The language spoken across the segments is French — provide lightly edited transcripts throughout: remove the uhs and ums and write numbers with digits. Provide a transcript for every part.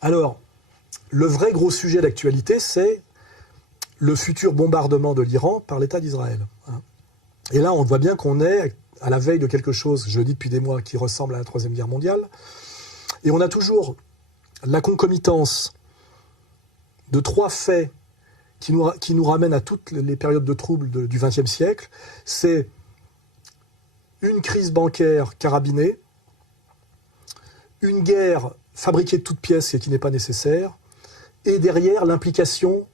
Alors, le vrai gros sujet d'actualité, c'est le futur bombardement de l'Iran par l'État d'Israël. Et là, on voit bien qu'on est à la veille de quelque chose, je le dis depuis des mois, qui ressemble à la Troisième Guerre mondiale. Et on a toujours la concomitance de trois faits qui nous ramènent à toutes les périodes de troubles du XXe siècle. C'est une crise bancaire carabinée, une guerre fabriquée de toutes pièces et qui n'est pas nécessaire, et derrière l'implication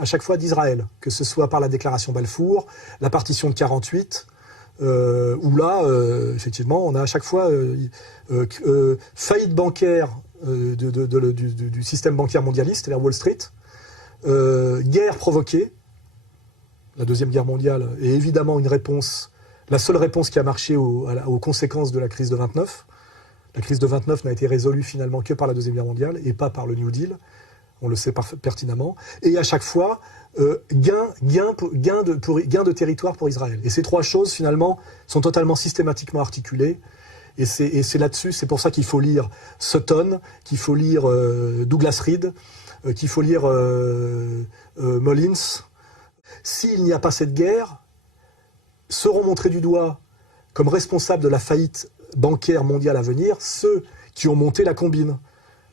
à chaque fois d'Israël, que ce soit par la déclaration Balfour, la partition de 48, où là, effectivement, on a à chaque fois faillite bancaire du système bancaire mondialiste, c'est-à-dire Wall Street, guerre provoquée, la Deuxième Guerre mondiale, et évidemment une réponse, la seule réponse qui a marché aux conséquences de la crise de 29. La crise de 29 n'a été résolue finalement que par la Deuxième Guerre mondiale et pas par le New Deal. On le sait pertinemment. Et à chaque fois, gain de territoire pour Israël. Et ces trois choses, finalement, sont totalement systématiquement articulées. Et c'est là-dessus, c'est pour ça qu'il faut lire Sutton, qu'il faut lire Douglas Reed, qu'il faut lire Mullins. S'il n'y a pas cette guerre, seront montrés du doigt comme responsables de la faillite bancaire mondiale à venir ceux qui ont monté la combine.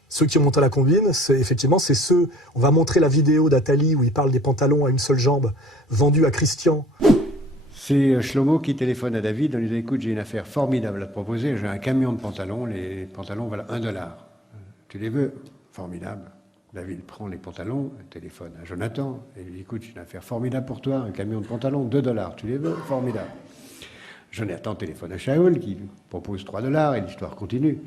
Ceux qui ont monté la combine, c'est ceux... On va montrer la vidéo d'Atali où il parle des pantalons à une seule jambe vendus à Christian. C'est Shlomo qui téléphone à David en lui disant « Écoute, j'ai une affaire formidable à te proposer, j'ai un camion de pantalons, les pantalons valent $1. Tu les veux ?» Formidable. David prend les pantalons, téléphone à Jonathan et lui dit « Écoute, j'ai une affaire formidable pour toi, un camion de pantalons, $2. Tu les veux ?» Formidable. Jonathan téléphone à Shaul qui propose $3 et l'histoire continue.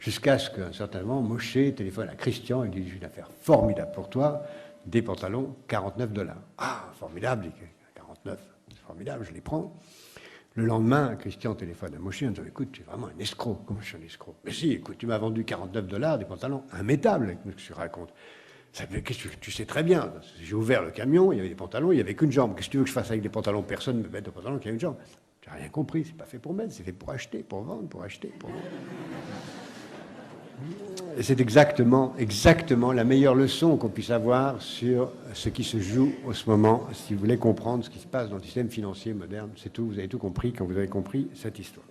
Jusqu'à ce qu'un certain moment, Moshe téléphone à Christian et dit « J'ai une affaire formidable pour toi, des pantalons, $49. » Ah, formidable, 49, c'est formidable, je les prends. Le lendemain, Christian téléphone à Moshe en disant « Écoute, tu es vraiment un escroc. » « Comment je suis un escroc ?»« Mais si, écoute, tu m'as vendu $49, des pantalons immétables. » Qu'est-ce que tu racontes ? Qu'est-ce que tu sais très bien. J'ai ouvert le camion, il y avait des pantalons, il n'y avait qu'une jambe. Qu'est-ce que tu veux que je fasse avec des pantalons ? Personne ne me met de pantalons qui a une jambe. Tu n'as rien compris, c'est pas fait pour mettre, c'est fait pour acheter, pour vendre, pour acheter, pour vendre. Et c'est exactement la meilleure leçon qu'on puisse avoir sur ce qui se joue en ce moment, si vous voulez comprendre ce qui se passe dans le système financier moderne. C'est tout, vous avez tout compris quand vous avez compris cette histoire.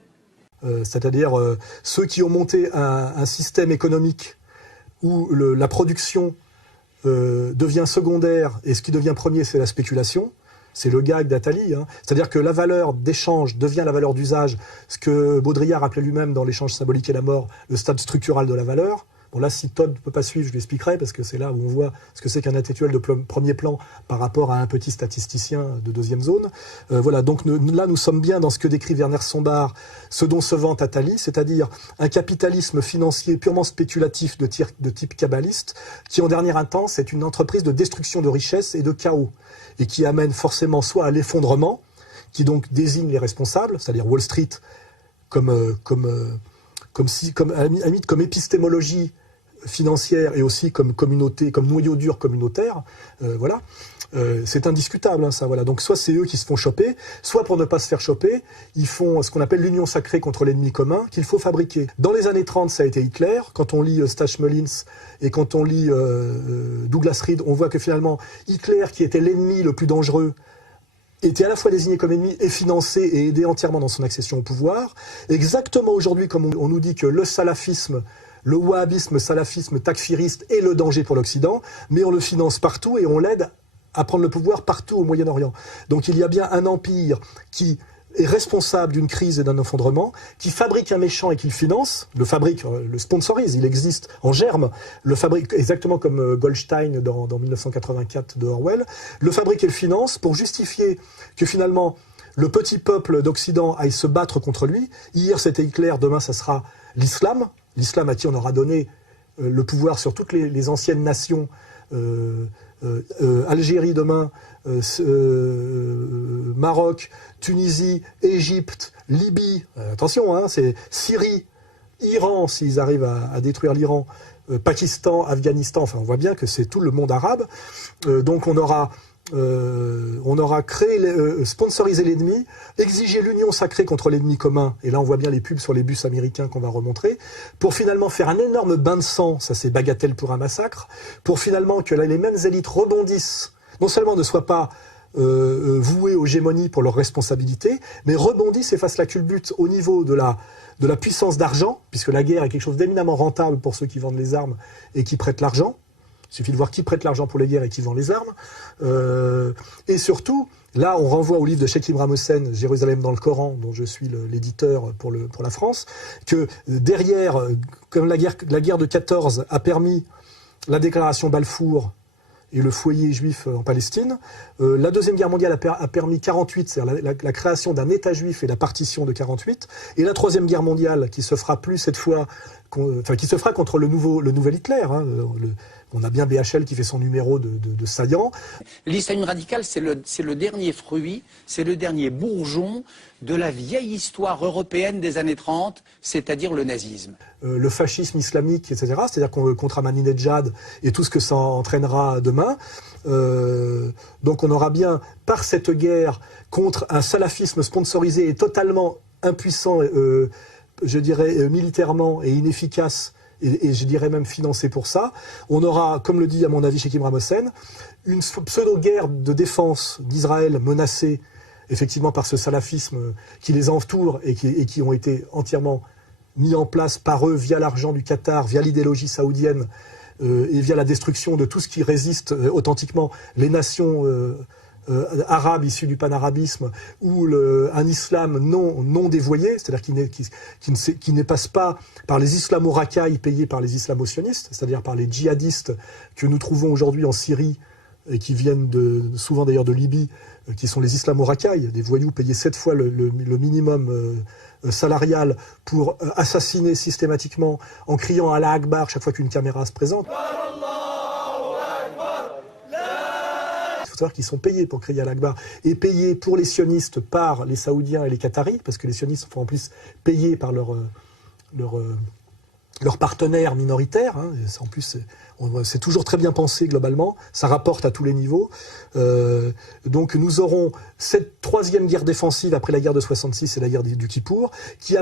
C'est-à-dire ceux qui ont monté un système économique où la production devient secondaire et ce qui devient premier, c'est la spéculation. C'est le gag d'Atali. C'est-à-dire que la valeur d'échange devient la valeur d'usage, ce que Baudrillard appelait lui-même dans L'échange symbolique et la mort, le stade structural de la valeur. Bon là, si Todd ne peut pas suivre, je lui expliquerai, parce que c'est là où on voit ce que c'est qu'un intellectuel de premier plan par rapport à un petit statisticien de deuxième zone. Voilà, donc là, nous sommes bien dans ce que décrit Werner Sombart, ce dont se vante Attali, c'est-à-dire un capitalisme financier purement spéculatif de type kabbaliste, qui en dernière instance est une entreprise de destruction de richesses et de chaos, et qui amène forcément soit à l'effondrement, qui donc désigne les responsables, c'est-à-dire Wall Street comme épistémologie financière et aussi comme communauté, comme noyau dur communautaire, voilà. C'est indiscutable, ça, voilà. Donc soit c'est eux qui se font choper, soit pour ne pas se faire choper, ils font ce qu'on appelle l'union sacrée contre l'ennemi commun qu'il faut fabriquer. Dans les années 30, ça a été Hitler. Quand on lit Stash Mullins et quand on lit Douglas Reed, on voit que finalement Hitler, qui était l'ennemi le plus dangereux, était à la fois désigné comme ennemi et financé et aidé entièrement dans son accession au pouvoir. Exactement aujourd'hui, comme on nous dit que le salafisme, le wahhabisme, salafisme, takfiriste est le danger pour l'Occident, mais on le finance partout et on l'aide à prendre le pouvoir partout au Moyen-Orient. Donc il y a bien un empire qui est responsable d'une crise et d'un effondrement, qui fabrique un méchant et qui le finance, le sponsorise, il existe en germe, le fabrique exactement comme Goldstein dans 1984 de Orwell, le fabrique et le finance pour justifier que finalement le petit peuple d'Occident aille se battre contre lui. Hier c'était Hitler, demain ça sera l'islam à qui on aura donné le pouvoir sur toutes les anciennes nations, Algérie demain, Maroc, Tunisie, Égypte, Libye, attention, c'est Syrie, Iran, s'ils arrivent à détruire l'Iran, Pakistan, Afghanistan, enfin on voit bien que c'est tout le monde arabe. Donc on aura on aura sponsorisé l'ennemi, exigé l'union sacrée contre l'ennemi commun, et là on voit bien les pubs sur les bus américains qu'on va remontrer, pour finalement faire un énorme bain de sang, ça c'est bagatelle pour un massacre, pour finalement que là, les mêmes élites rebondissent, non seulement ne soient pas vouées aux gémonies pour leurs responsabilités, mais rebondissent et fassent la culbute au niveau de la puissance d'argent, puisque la guerre est quelque chose d'éminemment rentable pour ceux qui vendent les armes et qui prêtent l'argent. Il suffit de voir qui prête l'argent pour les guerres et qui vend les armes. Et surtout, là, on renvoie au livre de Sheikh Imran Hossein, Jérusalem dans le Coran, dont je suis l'éditeur pour la France, que derrière, comme la guerre de 14 a permis la déclaration Balfour et le foyer juif en Palestine, la Deuxième Guerre mondiale a permis 48, c'est-à-dire la création d'un État juif et la partition de 48, et la Troisième Guerre mondiale, qui se fera plus cette fois, qui se fera contre le nouvel Hitler, hein, on a bien BHL qui fait son numéro de saillant. L'islamisme radical, c'est le dernier fruit, c'est le dernier bourgeon de la vieille histoire européenne des années 30, c'est-à-dire le nazisme. Le fascisme islamique, etc., c'est-à-dire contre Ahmadinejad et tout ce que ça entraînera demain. Donc on aura bien, par cette guerre, contre un salafisme sponsorisé et totalement impuissant, je dirais militairement et inefficace, et je dirais même financé pour ça, on aura, comme le dit à mon avis Sheikh Imran Hossein, une pseudo-guerre de défense d'Israël menacée effectivement par ce salafisme qui les entoure et qui ont été entièrement mis en place par eux via l'argent du Qatar, via l'idéologie saoudienne et via la destruction de tout ce qui résiste authentiquement, les nations arabe issu du panarabisme ou un islam non dévoyé, c'est-à-dire qui ne passe pas par les islamo-racailles payés par les islamo-sionistes, c'est-à-dire par les djihadistes que nous trouvons aujourd'hui en Syrie et qui viennent souvent d'ailleurs de Libye, qui sont les islamo-racailles, des voyous payés 7 fois le minimum salarial pour assassiner systématiquement en criant Allah Akbar chaque fois qu'une caméra se présente. Il faut savoir qu'ils sont payés pour crier à l'Akbar et payés pour les sionistes par les Saoudiens et les Qataris, parce que les sionistes sont en plus payés par leurs partenaires minoritaires. Hein. En plus, c'est toujours très bien pensé globalement, ça rapporte à tous les niveaux. Donc nous aurons cette troisième guerre défensive après la guerre de 66 et la guerre du Kippour, qui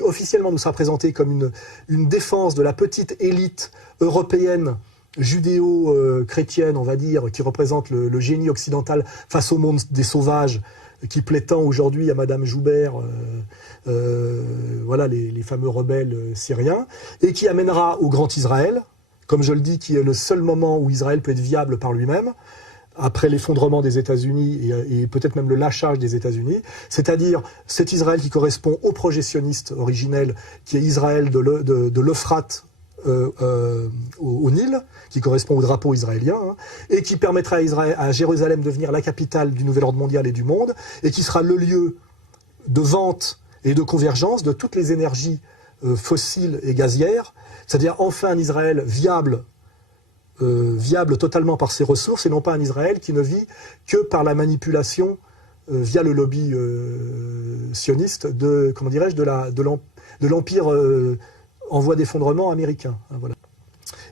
officiellement nous sera présentée comme une défense de la petite élite européenne judéo-chrétienne, on va dire, qui représente le génie occidental face au monde des sauvages, qui plaît tant aujourd'hui à Madame Joubert, voilà les fameux rebelles syriens, et qui amènera au Grand Israël, comme je le dis, qui est le seul moment où Israël peut être viable par lui-même, après l'effondrement des États-Unis et peut-être même le lâchage des États-Unis, c'est-à-dire cet Israël qui correspond au projet sioniste originel, qui est Israël de l'Euphrate au Nil, qui correspond au drapeau israélien, hein, et qui permettra à Jérusalem de devenir la capitale du nouvel ordre mondial et du monde, et qui sera le lieu de vente et de convergence de toutes les énergies fossiles et gazières, c'est-à-dire enfin un Israël viable totalement par ses ressources, et non pas un Israël qui ne vit que par la manipulation via le lobby sioniste de l'empire en voie d'effondrement américain. Hein, voilà.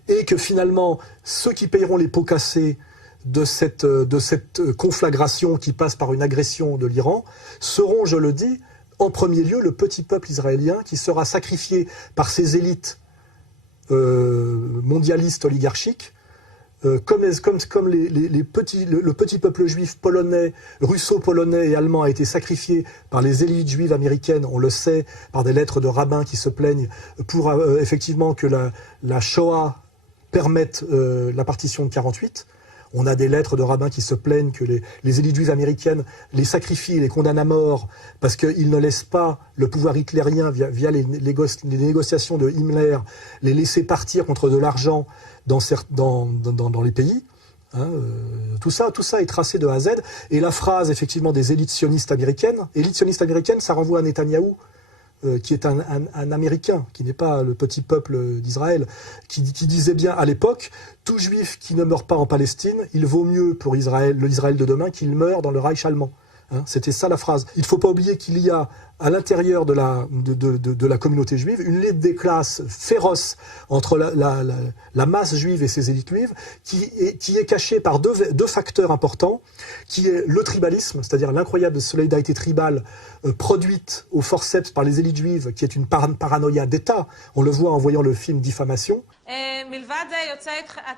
Et que finalement, ceux qui payeront les pots cassés de cette conflagration qui passe par une agression de l'Iran seront, je le dis, en premier lieu le petit peuple israélien qui sera sacrifié par ces élites mondialistes oligarchiques, comme le petit peuple juif polonais, russo-polonais et allemand a été sacrifié par les élites juives américaines, on le sait, par des lettres de rabbins qui se plaignent pour effectivement que la Shoah permette la partition de 48. On a des lettres de rabbins qui se plaignent que les élites juives américaines les sacrifient et les condamnent à mort parce qu'ils ne laissent pas le pouvoir hitlérien, via les négociations de Himmler, les laisser partir contre de l'argent dans les pays. Hein, tout ça est tracé de A à Z. Et la phrase, effectivement, des élites sionistes américaines, ça renvoie à Netanyahou, qui est un Américain, qui n'est pas le petit peuple d'Israël, qui disait bien à l'époque, tout juif qui ne meurt pas en Palestine, il vaut mieux pour l'Israël de demain qu'il meure dans le Reich allemand. Hein, c'était ça la phrase. Il ne faut pas oublier qu'il y a à l'intérieur de la communauté juive, une lutte des classes féroce entre la masse juive et ses élites juives, qui est cachée par deux facteurs importants, qui est le tribalisme, c'est-à-dire l'incroyable solidarité tribale produite au forceps par les élites juives, qui est une paranoïa d'État. On le voit en voyant le film Diffamation. מלבד זה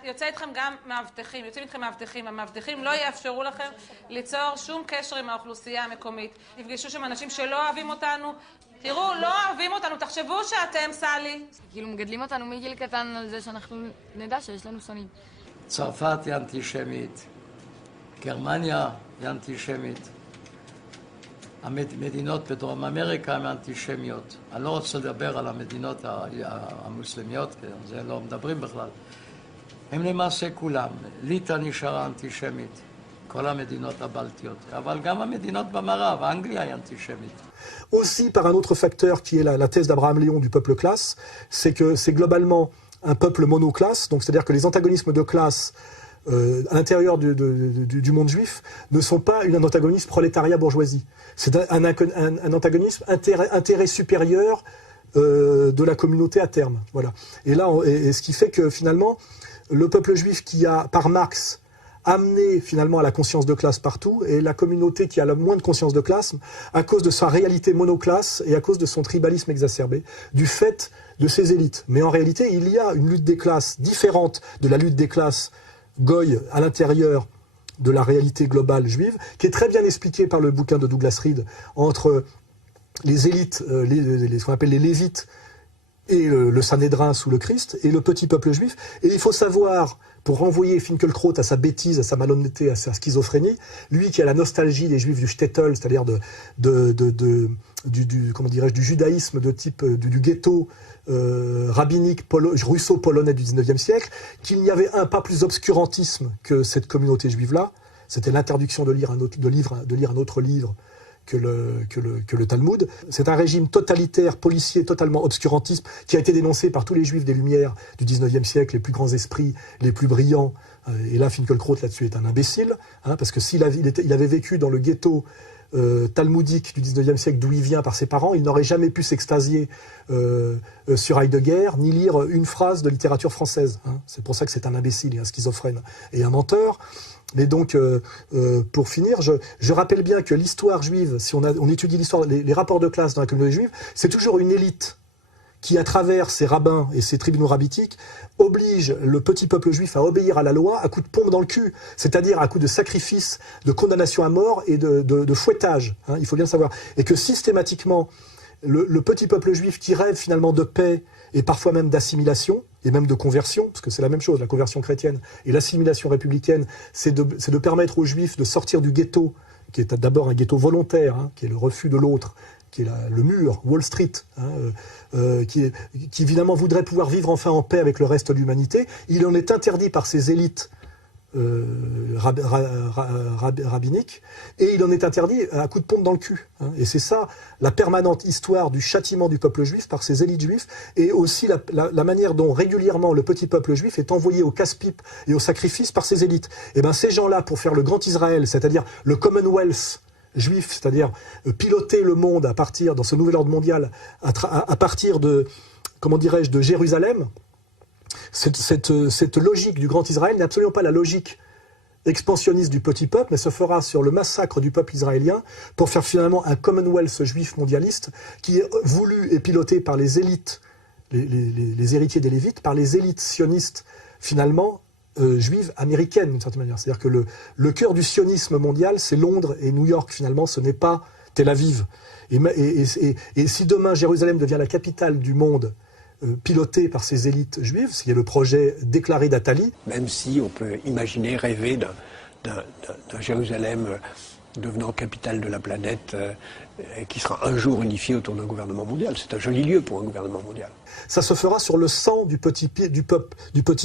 יוצא איתכם גם מאבטחים, יוצאים איתכם מאבטחים. המאבטחים לא יאפשרו לכם ליצור שום קשר עם האוכלוסייה המקומית. תפגשו שם אנשים שלא אוהבים אותנו. תראו, לא אוהבים אותנו, תחשבו שאתם סלי. כאילו מגדלים אותנו מגיל קטן על זה שאנחנו נדע שיש לנו שונאים. צרפת היא אנטישמית, גרמניה היא אנטישמית. המדינות בדרום אמריקה הן אנטישמיות. אני לא רוצה לדבר על המדינות המוסלמיות, כי על זה לא מדברים בכלל. הם למעשה כולם. ליטא נשארה אנטישמית, כל המדינות הבלטיות. אבל גם המדינות במערב, אנגליה היא אנטישמית. Aussi par un autre facteur qui est la thèse d'Abraham Léon du peuple classe, c'est que c'est globalement un peuple monoclasse, donc c'est-à-dire que les antagonismes de classe à l'intérieur du monde juif ne sont pas un antagonisme prolétariat-bourgeoisie. C'est un antagonisme intérêt supérieur de la communauté à terme. Voilà. Et là, ce qui fait que finalement, le peuple juif qui a, par Marx, amené finalement à la conscience de classe partout, et la communauté qui a le moins de conscience de classe à cause de sa réalité monoclasse et à cause de son tribalisme exacerbé, du fait de ses élites. Mais en réalité, il y a une lutte des classes différente de la lutte des classes Goy à l'intérieur de la réalité globale juive, qui est très bien expliquée par le bouquin de Douglas Reed entre les élites, ce qu'on appelle les Lévites, et le Sanhédrin sous le Christ, et le petit peuple juif. Et il faut savoir, pour renvoyer Finkielkraut à sa bêtise, à sa malhonnêteté, à sa schizophrénie, lui qui a la nostalgie des juifs du shtetl, c'est-à-dire comment dirais-je, du judaïsme de type du ghetto rabbinique russo-polonais du 19e siècle, qu'il n'y avait pas plus obscurantisme que cette communauté juive-là. C'était l'interdiction de lire un autre livre que le Talmud. C'est un régime totalitaire, policier, totalement obscurantiste, qui a été dénoncé par tous les juifs des Lumières du 19e siècle, les plus grands esprits, les plus brillants. Et là, Finkielkraut, là-dessus, est un imbécile, parce que s'il avait vécu dans le ghetto talmudique du 19e siècle d'où il vient par ses parents, il n'aurait jamais pu s'extasier sur Heidegger, ni lire une phrase de littérature française. C'est pour ça que c'est un imbécile et un schizophrène et un menteur. Mais donc, pour finir, je rappelle bien que l'histoire juive, si on étudie l'histoire, les rapports de classe dans la communauté juive, c'est toujours une élite qui, à travers ses rabbins et ses tribunaux rabbitiques, oblige le petit peuple juif à obéir à la loi à coups de pompe dans le cul, c'est-à-dire à coups de sacrifice, de condamnation à mort et de fouettage. Il faut bien le savoir. Et que systématiquement, le petit peuple juif qui rêve finalement de paix et parfois même d'assimilation, et même de conversion, parce que c'est la même chose, la conversion chrétienne et l'assimilation républicaine, c'est de permettre aux juifs de sortir du ghetto, qui est d'abord un ghetto volontaire, qui est le refus de l'autre, qui est le mur, Wall Street, qui évidemment voudrait pouvoir vivre enfin en paix avec le reste de l'humanité. Il en est interdit par ces élites rabbinique, et il en est interdit à coups de pompe dans le cul. Et c'est ça, la permanente histoire du châtiment du peuple juif par ses élites juives, et aussi la manière dont régulièrement le petit peuple juif est envoyé au casse-pipe et au sacrifice par ses élites. Et bien ces gens-là, pour faire le grand Israël, c'est-à-dire le Commonwealth juif, c'est-à-dire piloter le monde à partir, dans ce nouvel ordre mondial, à partir de, comment dirais-je, de Jérusalem, cette logique du grand Israël n'est absolument pas la logique expansionniste du petit peuple, mais se fera sur le massacre du peuple israélien pour faire finalement un Commonwealth juif mondialiste qui est voulu et piloté par les élites, les héritiers des Lévites, par les élites sionistes finalement juives américaines d'une certaine manière. C'est-à-dire que le cœur du sionisme mondial, c'est Londres et New York finalement, ce n'est pas Tel Aviv. Et si demain Jérusalem devient la capitale du monde, piloté par ces élites juives, ce qui est le projet déclaré d'Attali. Même si on peut imaginer, rêver d'un Jérusalem devenant capitale de la planète, qui sera un jour unifié autour d'un gouvernement mondial. C'est un joli lieu pour un gouvernement mondial. Ça se fera sur le sang du petit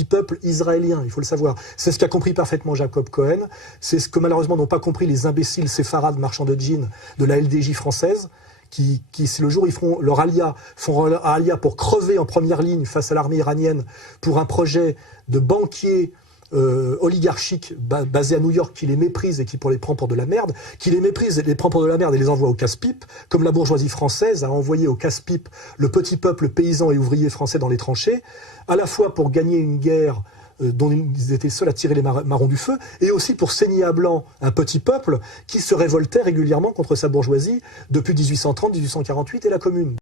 peuple israélien, il faut le savoir. C'est ce qu'a compris parfaitement Jacob Cohen, c'est ce que malheureusement n'ont pas compris les imbéciles séfarades marchands de jeans de la LDJ française, qui si le jour ils font leur alia pour crever en première ligne face à l'armée iranienne pour un projet de banquier oligarchiques basés à New York qui les méprisent et qui les prend pour de la merde, qui les méprisent et les prend pour de la merde et les envoie au casse-pipe, comme la bourgeoisie française a envoyé au casse-pipe le petit peuple paysan et ouvrier français dans les tranchées, à la fois pour gagner une guerre dont ils étaient seuls à tirer les marrons du feu, et aussi pour saigner à blanc un petit peuple qui se révoltait régulièrement contre sa bourgeoisie depuis 1830, 1848 et la Commune.